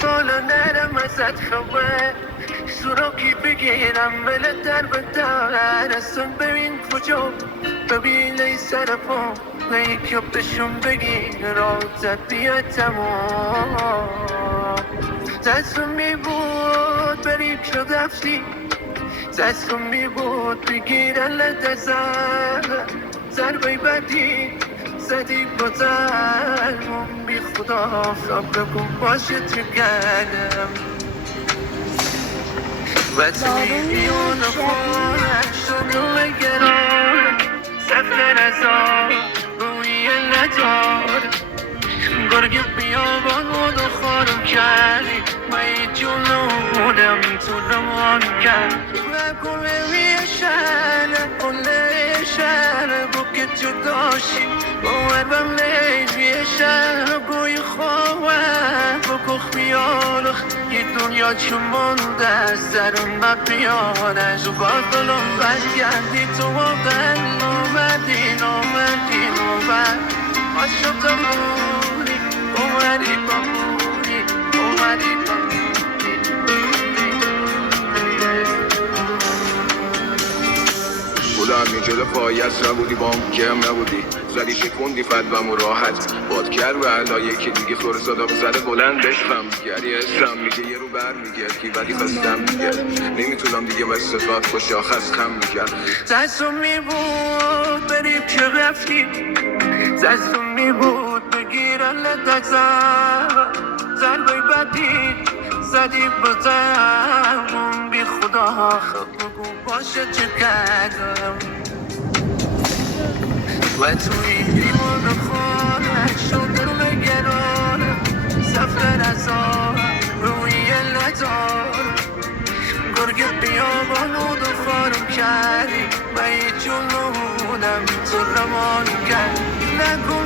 سالا نرم ازت خبر سراکی بگیرم ولت در بدر اصلا ببین کجا ببین ای سر پا لیک یا بشون بگیر رازت بیا تمام دستم می بود بریم شد رفتی دستم می بود بگیر علت ضربه بدی زدی با ضربم بی خدا خب بگو باشه تو کردم و تو میلیون خونش شدوم گران سفتر از آن روی ندار گرگ بیابان و دخارم کردی من جنونم تو رمان کرد و گوه شهر قله شهر بو که جداشی باورم لیوی شهر گوی خواه بگو خیالخ یه دنیا چون مونده از درون مبیانش و با دلم برگردی تو واقعا نومدی عاشق تو موری اومدی با موری بودم جلو پایت نبودی بام گرم نبودی زدی شکوندی فدوم و راحت باد کرد و علا یکی دیگه خور صدا بزده بلند بشم گری اسم میگه یه رو بر میگه کی ولی خواستم میگه نمیتونم دیگه مثل صفات با شاخص خم میکرد دستم میبود بریم که رفتی دستم میبود بگیر علت ضربه بدی زدی با ضربم بی خدا خب بگو باشه چه کردم و توی لیمون خانه شدم گرانم سفر از آن روی ندار گرگ بیابان و دخارم کردی و یه جنونم تو رمان کرد نگو